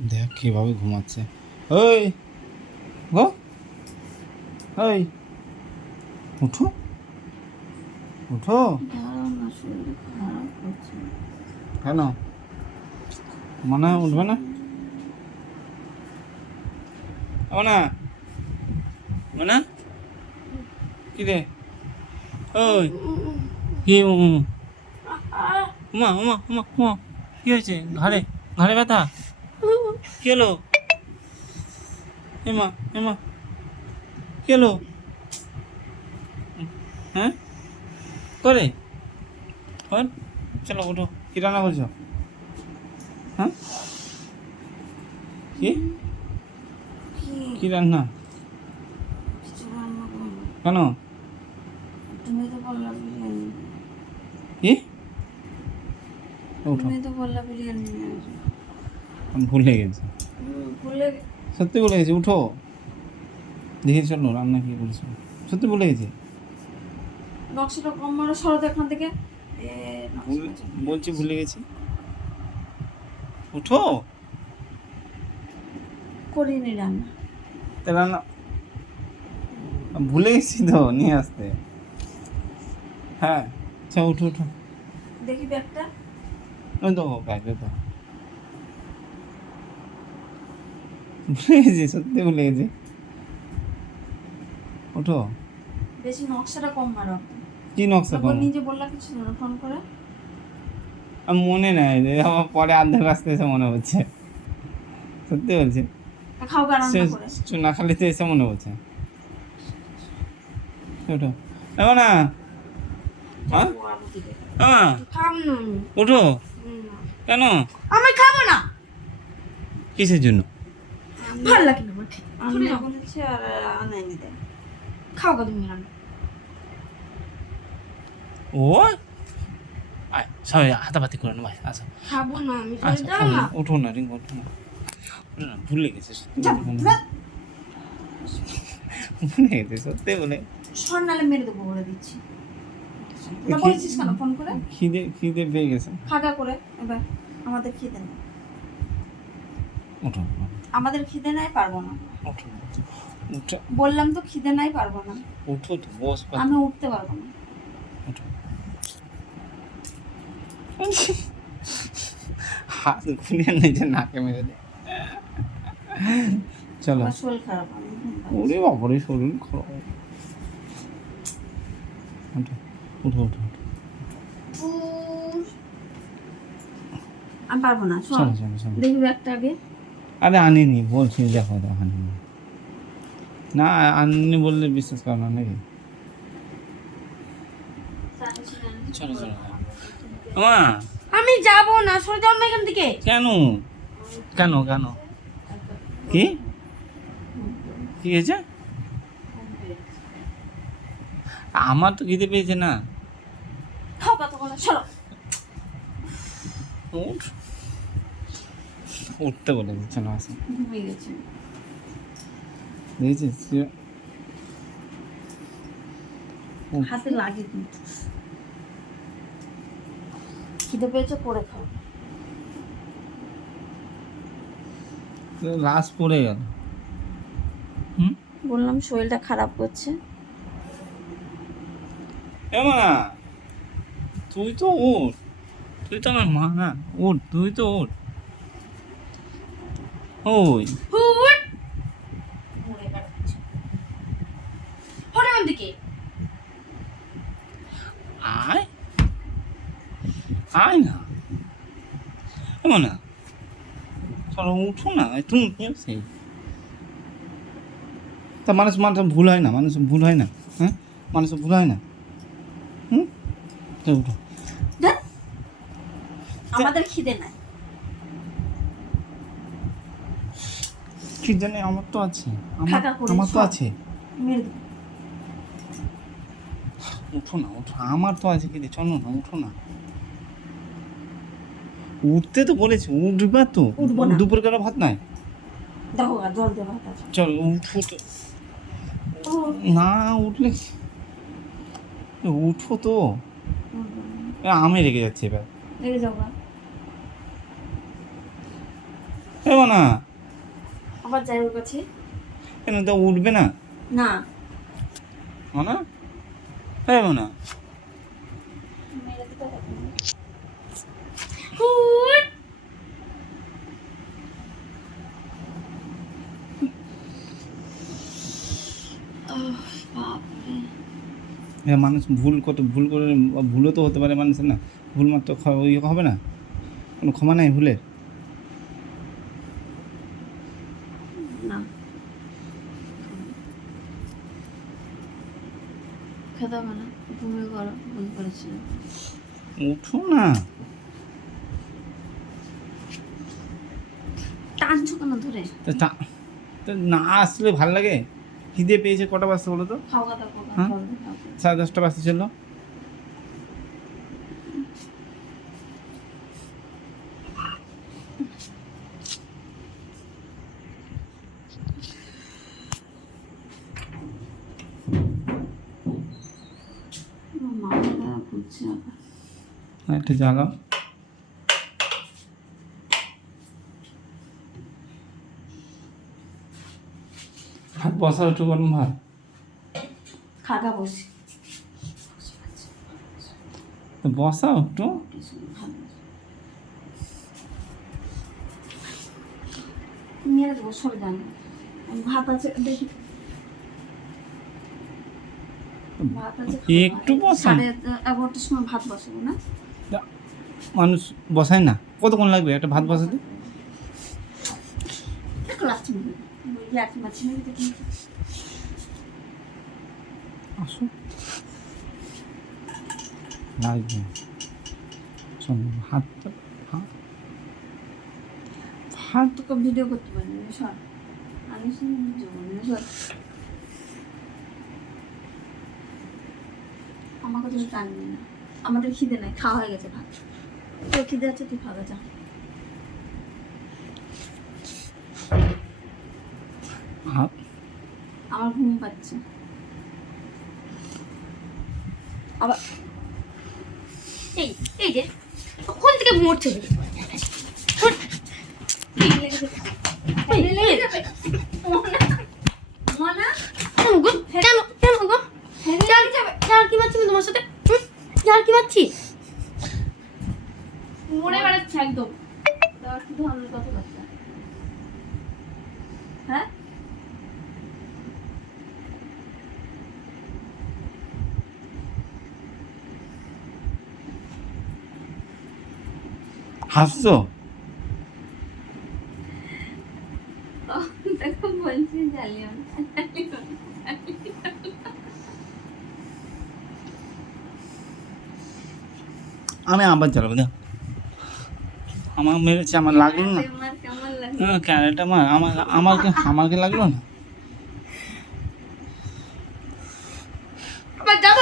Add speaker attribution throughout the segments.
Speaker 1: দেখ কীভাবে ঘুমাচ্ছে। ওই গো। ওই উঠো। উঠো। কেন? মনে উঠবে না? না। ও না। কি রে? ওই, কি উম? উমা উমা উমা। কি হয়েছে? ঘাড়ে ঘাড়ে ব্যথা? কি হলো? এমা এমা কি হলো? হ্যাঁ? করে। কর। চলো উঠো। কি রান্না করছ? হ্যাঁ? কি? কি রান্না? কেন?
Speaker 2: তুমি তো বললা বিরিয়ানি।
Speaker 1: কি? উঠো
Speaker 2: তুমি তো বললা বিরিয়ানি
Speaker 1: ভুলে গেছি।
Speaker 2: ভুলে
Speaker 1: সত্যি ভুলে গেছি উঠো। দেখে চলো রান্না কি করেছ সত্যি ভুলে গেছি?
Speaker 2: নকশাটা কম মারো সরো এখান থেকে।
Speaker 1: বলছি ভুলে গেছি? উঠো।
Speaker 2: করিনি রান্না।
Speaker 1: তা রান্না ভুলে গেছি তো নিয়ে আসতে। হ্যাঁ আচ্ছা উঠো উঠো।
Speaker 2: দেখি ব্যাগটা।
Speaker 1: ওই তো ব্যাগে তো। ভুলে গেছি সত্যি ভুলে গেছি উঠো
Speaker 2: বেশি নকশাটা কম মারো
Speaker 1: কি নকশা করো
Speaker 2: নিজে বললা কিছু ফোন করে।
Speaker 1: আমি মনে নাই রে আমার পরে আর্ধেক আসতে এসে মনে হচ্ছে সত্যি বলছি।
Speaker 2: খাও গা রান্না করে।
Speaker 1: চুনা খালিতে এসে মনে হচ্ছে উঠো এমন না। হ্যাঁ? হ্যাঁ। কেন?
Speaker 2: আমি খাব না।
Speaker 1: কিসের জন্য?
Speaker 2: ভালো লাগে না আমার। আমি বলেছি আর আনাইনি দেয়। খাও গা তুমি রান্না?
Speaker 1: ও? সবাই হাতাপাতি করে না ভাই
Speaker 2: খাব না আমি না
Speaker 1: উঠো না রিং উঠো না। না, ভুলে গেছে সত্যি
Speaker 2: যাও,
Speaker 1: ভুলে গেছে সত্যি বলে।
Speaker 2: সর নালে মেরে দেবো বলে দিচ্ছি। বলেছিস কেন ফোন করে?
Speaker 1: খিদে খিদে পেয়ে গেছে।
Speaker 2: খাগা করে এবার আমাদের খিদে নেই। আমাদের খিদে নাই পারব না। বললাম তো খিদে নাই পারব না।
Speaker 1: উঠো তো বস
Speaker 2: আমি উঠতে পারব না।
Speaker 1: হাত ঘুরিয়ে নিজে নাকে মেরে দে। চলো।
Speaker 2: শরীর খারাপ।
Speaker 1: ওরে বাবারে শরীর খারাপ। উঠো উঠো
Speaker 2: আমি পারব না
Speaker 1: চলো
Speaker 2: দেখবি ব্যাগটা আগে।
Speaker 1: আরে আনিনি বলছি দেখো দেখো আনিনি। না আনিনি বললে বিশ্বাস করো না নাকি? চলো চলো আমা
Speaker 2: আমি যাব না সরে যাও না এখান থেকে।
Speaker 1: কেন? কেন কেন? কি? কি হয়েছে? আমার তো খিদে পেয়েছে না।
Speaker 2: খাও চলো
Speaker 1: উঠ উঠতে বলে দিচ্ছে না আসে দেখেছিস?
Speaker 2: হাতে লাগে খিদে পেয়েছে করে খাও।
Speaker 1: লাশ পড়ে গেল। হুম?
Speaker 2: বললাম শরীরটা খারাপ করছে।
Speaker 1: এমা তুই তো উঠ। তুই তো আমার মা না। উঠ তুই তো উঠ। ওই।
Speaker 2: হুট হরে দিকে
Speaker 1: আয়। আয় না। এমন না। চলো উঠো না তুমি কি আছে তা মানুষ মানুষ ভুল হয় না মানুষ ভুল হয় না হ্যাঁ? মানুষ ভুল হয় না। হুম? তো উঠো।
Speaker 2: আমাদের খিদে নাই।
Speaker 1: কি জানি আমার তো আছে। আমার আমার তো আছে। উঠো না উঠো আমার তো আছে কি রে চলো না উঠো না। উঠতে তো বলেছি উঠবা তো।
Speaker 2: উঠবো
Speaker 1: দুপুর করে ভাত নাই? চল উঠো। তো না উঠলে উঠো তো। আমি রেগে যাচ্ছি এবার।
Speaker 2: লেগে যাও গা। আবার যাই ওর কাছে।
Speaker 1: কেন তো উঠবে না?
Speaker 2: না।
Speaker 1: মনা মনা
Speaker 2: মেরে না। আহ,
Speaker 1: মানুষ ভুল কত ভুল করে ভুলও তো হতে পারে মানুষের না। ভুল মাত্র ওই হবে না? কোনো ক্ষমা নাই ভুলের?
Speaker 2: না। খেতে হবে না। ঘুমিয়ে করো ঘুম করেছিল
Speaker 1: উঠো না
Speaker 2: টানছো কেন ধরে?
Speaker 1: না আসলে ভালো লাগে? খিদে পেয়েছে কটা বাজতে বলো তো? হ্যাঁ? সাড়ে দশটা বাজতে ছিল
Speaker 2: ঘুরছে আবার
Speaker 1: একটু জ্বালাও। ভাত বসাও একটু গরম ভাত
Speaker 2: খাগা বসে।
Speaker 1: তো বসাও একটু।
Speaker 2: মেরে দেবো সরে যান ভাত আছে দেখি ভাত আছে
Speaker 1: একটু বসান।
Speaker 2: এগারোটার সময় ভাত বসাবো না?
Speaker 1: মানুষ বসায় না। কতক্ষণ লাগবে? একটা ভাত বসাতে। আসো। লাগবে। ভাত ভাত?
Speaker 2: তোকে ভিডিও করতে পারি না সর আমি শুনে ভিডিও করি না সর আমাকে তুমি টানবি না আমাদের খিদে নাই খাওয়া হয়ে গেছে ভাত তোর খিদে আছে তুই খাওয়া যা আমার ঘুম পাচ্ছে আবার এই এই যে কোন থেকে মরছে রে? হুট। এই, এই, মনা, মনা, কেন গো? কেন কেন গো যার যার কি মারছি আমি তোমার সাথে হুম? যার কি মারছি মরে বেড়াচ্ছে একদম দেওয়ার কি ধরনের কথাবার্তা হ্যাঁ
Speaker 1: হাসছো আমি আবার জ্বালাবো দেখ আমার মেরেছে আমার লাগল না ক্যারেট আমার আমার আমাকে আমাকে লাগল না
Speaker 2: আবার যাব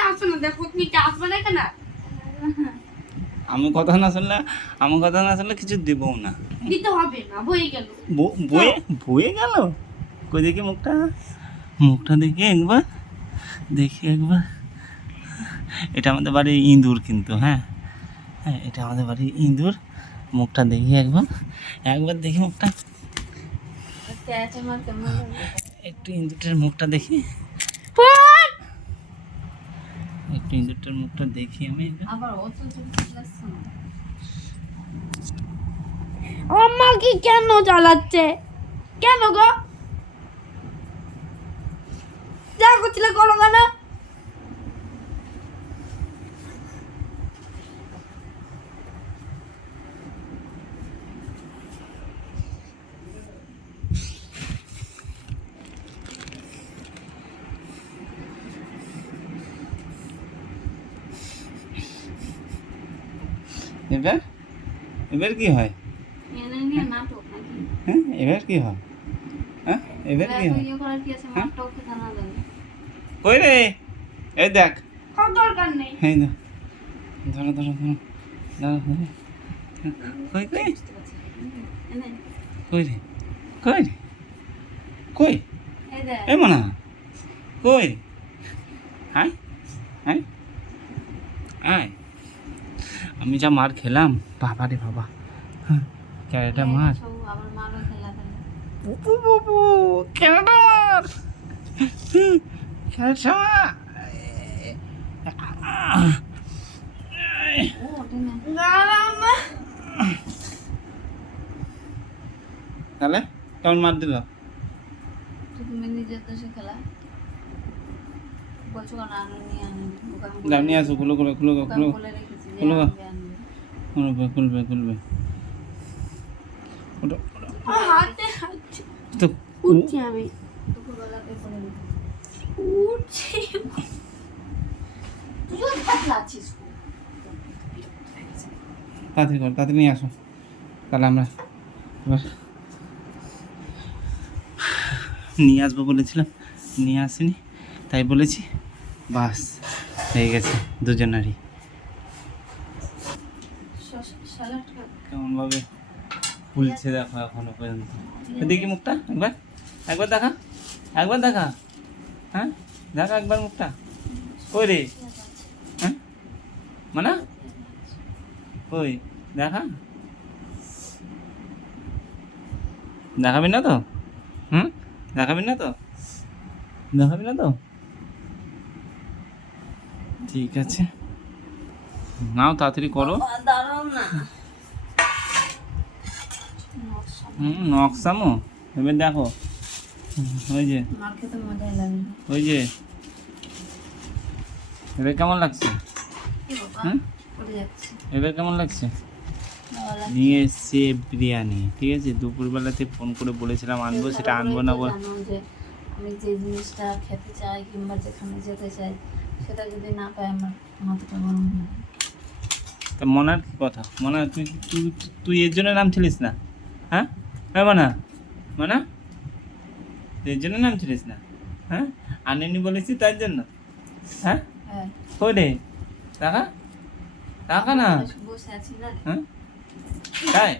Speaker 2: শুনতে না দেখো তুমি আসবে না কেন
Speaker 1: আমি কথা না শুনলে আমার কথা না শুনলে কিছু দেবও না।
Speaker 2: দিতে হবে না বই গেল।
Speaker 1: বয়ে বয়ে গেল? কই দেখি মুখটা? মুখটা দেখি একবার দেখি একবার। এটা আমাদের বাড়ির ইঁদুর কিন্তু হ্যাঁ? হ্যাঁ এটা আমাদের বাড়ির ইঁদুর। মুখটা দেখি একবার একবার দেখি মুখটা। একটু ইঁদুরটার মুখটা দেখি। একটু ইঁদুরটার মুখটা দেখি আমি।
Speaker 2: আবার অত লাগছে কি কেন চালাচ্ছে কেন গো? যা করছিলে করো কেন?
Speaker 1: এবার? এবার কি হয়? হ্যাঁ এবার কি হয়? হ্যাঁ এবার কি হয়?
Speaker 2: ইয়ে করার কি
Speaker 1: হ্যাঁ? কই রে? এই দেখ।
Speaker 2: সব দরকার নেই।
Speaker 1: এই ধরো ধরো ধরো। ধরো ধরো। কই কই? রে? কই রে? কই? এ মনা। কই হাই হাই আয়। আমি যা মার খেলাম বাবা রে বাবা। হ্যাঁ, ক্যারেটা মার। বুবু ক্যারেটা মার। ক্যারেটা তাহলে কেমন মার দিল?
Speaker 2: তুমি নিজে তো সে খেলা। বলছো কেন নিয়ে আমি
Speaker 1: নিয়ে আসো খুলো খুলো খুলো খুলো। খুলো। খুলবে খুলবে খুলবে। ওটা ওটা।
Speaker 2: হাতে হাতে
Speaker 1: তো
Speaker 2: উঠছি আমি। উঠছি।
Speaker 1: তাড়াতাড়ি কর তাড়াতাড়ি নিয়ে আসো। তাহলে আমরা নিয়ে আসব বলেছিলাম। নিয়ে আসিনি তাই বলেছি। বাস হয়ে গেছে দুজনারই। কেমনভাবে ফুলছে দেখো এখনও পর্যন্ত। দেখি মুখটা একবার। একবার দেখা। একবার দেখা। হ্যাঁ? দেখা একবার মুখটা। কই রে? হ্যাঁ? মানা? কই? দেখা? দেখাবি না তো? হুম? দেখাবি না তো? দেখাবি না তো? ঠিক আছে। নাও তাড়াতাড়ি করো।
Speaker 2: দাঁড়াও না।
Speaker 1: হুম নকশামো এবার দেখো। ওই যে। ওই যে। এবার কেমন লাগছে?
Speaker 2: যাচ্ছে
Speaker 1: এবার কেমন লাগছে? নিয়ে এসছে বিরিয়ানি ঠিক আছে? দুপুরবেলাতে ফোন করে বলেছিলাম আনব সেটা আনব না বল।
Speaker 2: আমি যে জিনিসটা খেতে চাই কিংবা যেখানে যেতে চাই সেটা যদি না পাই আমার মাথাটা গরম হয়ে
Speaker 1: তা মনার কি কথা? মনা তুই তুই তুই এর জন্য নাম ছিলিস না? হ্যাঁ? হ্যাঁ মানা মানা এর জন্য নামছিলিস না। হ্যাঁ? আনেনি বলেছি তার জন্য। হ্যাঁ?
Speaker 2: হ্যাঁ।
Speaker 1: কই রে? টাকা? টাকা না? হ্যাঁ? তাই?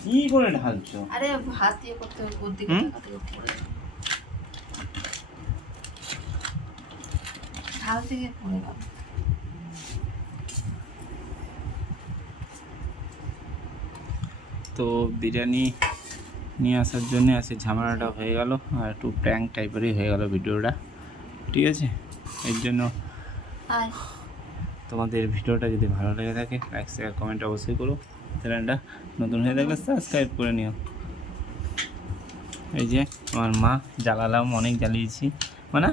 Speaker 1: কি করে ঢালছো?
Speaker 2: আরে হাত দিয়ে করতে হবে ওর দিকে
Speaker 1: হুম?
Speaker 2: তাকাতে হবে, পড়ে যাবে। ঢাল থেকে পড়ে গেল।
Speaker 1: তো বিরিয়ানি নিয়ে আসার জন্য আজকে ঝামেলাটা হয়ে গেল আর একটু প্র্যাঙ্ক টাইপেরই হয়ে গেল ভিডিওটা। ঠিক আছে? এর জন্য
Speaker 2: আয়
Speaker 1: তোমাদের ভিডিওটা যদি ভালো লেগে থাকে লাইক শেয়ার কমেন্ট অবশ্যই করো। চ্যানেলটা নতুন হয়ে থাকলে সাবস্ক্রাইব করে নিও। এই যে আমার মা জ্বালালাম অনেক জ্বালিয়েছি। মানে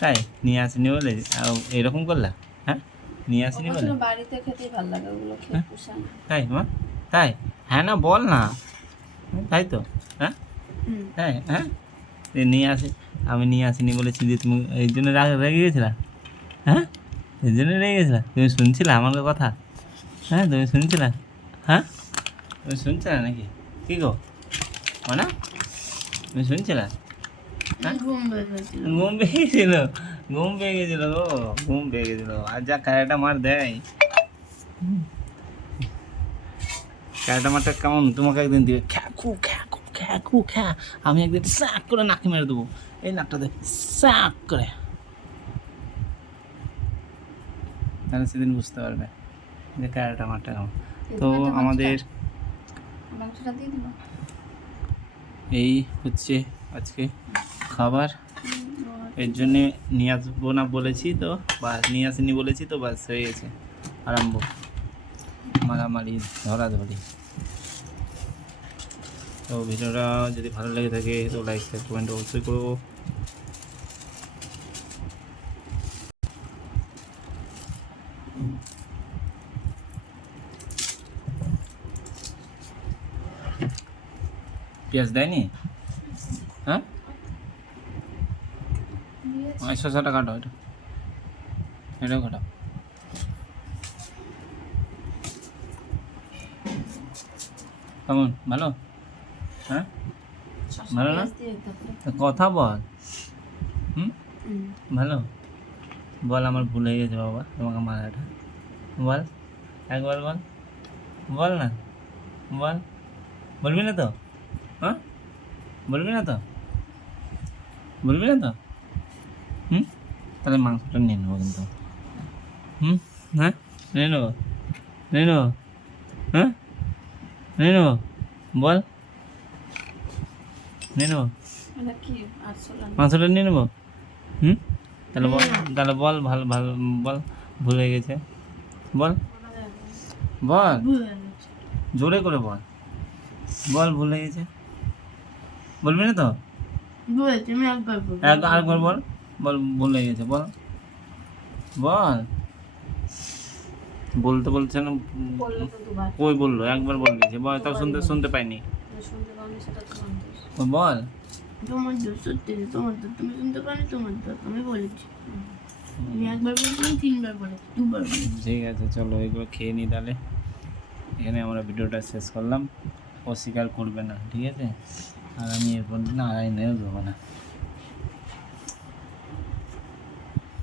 Speaker 1: তাই নিয়ে আসিনি বলে। আর এরকম করলা? হ্যাঁ? নিয়ে আসিনি বলে?
Speaker 2: বাড়িতে খেতেই ভালো লাগে ওগুলো
Speaker 1: হ্যাঁ? তাই মা? তাই? হ্যাঁ না বল না। তাই তো? হ্যাঁ? তাই? হ্যাঁ? নিয়ে আসি। আমি নিয়ে আসিনি বলেছি যে তুমি এই জন্য রাগ গেছিলা হ্যাঁ? এই জন্য রেগে গেছিলা তুমি শুনছিলা আমার কথা? হ্যাঁ তুমি শুনছিলা? হ্যাঁ? তুমি শুনছিলা নাকি? কী গো? মানে? তুমি শুনছিলা? হ্যাঁ?
Speaker 2: ঘুম বের
Speaker 1: ঘুম পেয়ে গেছিল ঘুম পেয়ে গেছিল গো? ঘুম পেয়ে গেছিল আর যা ক্যারেটা মার দেয়। ক্যারেটা মারটা কেমন? তোমাকে একদিন দিবে খ্যাকু খ্যাকু খ্যাকু খ্যা আমি একদিন স্যাক করে নাকে মেরে দেবো। এই নাকটা দে স্যাক করে। তাহলে সেদিন বুঝতে পারবে যে ক্যারেটা মারটা কেমন। তো আমাদের এই হচ্ছে আজকে খাবার। এর জন্যে নিয়ে আসব না বলেছি তো বা নিয়ে আসিনি বলেছি তো বাস হয়ে গেছে। আরম্ভ। মারামারি ধরাধরি। তো ভিডিওটা যদি ভালো লেগে থাকে তো লাইক শেয়ার কমেন্ট অবশ্যই করব। পেঁয়াজ দেয়নি? হ্যাঁ? ওই শসাটা কাটো এটা। এটাও কাটো। কেমন? ভালো? হ্যাঁ? ভালো না? কথা বল। হুম? ভালো? বল, আমার ভুল হয়ে গেছে বাবা, তোমাকে মারাটা। বল, একবার বল। বল না। বল। বলবি না তো? হ্যাঁ? বলবি না তো? বলবি না তো? হুম? তাহলে মাংসটা নিয়ে নেব কিন্তু। হুম? হ্যাঁ? নিয়ে নেব? নিয়ে নেব? হ্যাঁ? নিয়ে নেব বল। নিয়ে নেব
Speaker 2: কি?
Speaker 1: নিয়ে নেব? হুম? তাহলে বল তাহলে বল ভালো ভালো বল ভুলে গেছে। বল। বল। জোরে করে বল। বল ভুলে গেছে। বলবি না তো?
Speaker 2: একবার
Speaker 1: বল। বল ভুলে গেছে বল। বল। বলতে বলছে না
Speaker 2: বলল তো
Speaker 1: বলল? একবার বল গেছে বল তাও শুনতে শুনতে পাইনি। বল।
Speaker 2: তোমার দোষ সত্যি তোমার দোষ তুমি শুনতে পারো তোমার দোষ আমি বলেছি। আমি একবার বলেছি তিনবার বলেছি দুবার বলেছি।
Speaker 1: ঠিক আছে চলো এগুলো খেয়ে নিই তাহলে। এখানে আমরা ভিডিওটা শেষ করলাম। অস্বীকার করবে না ঠিক আছে? আর আমি এরপর না আর আইনেও দেবো না।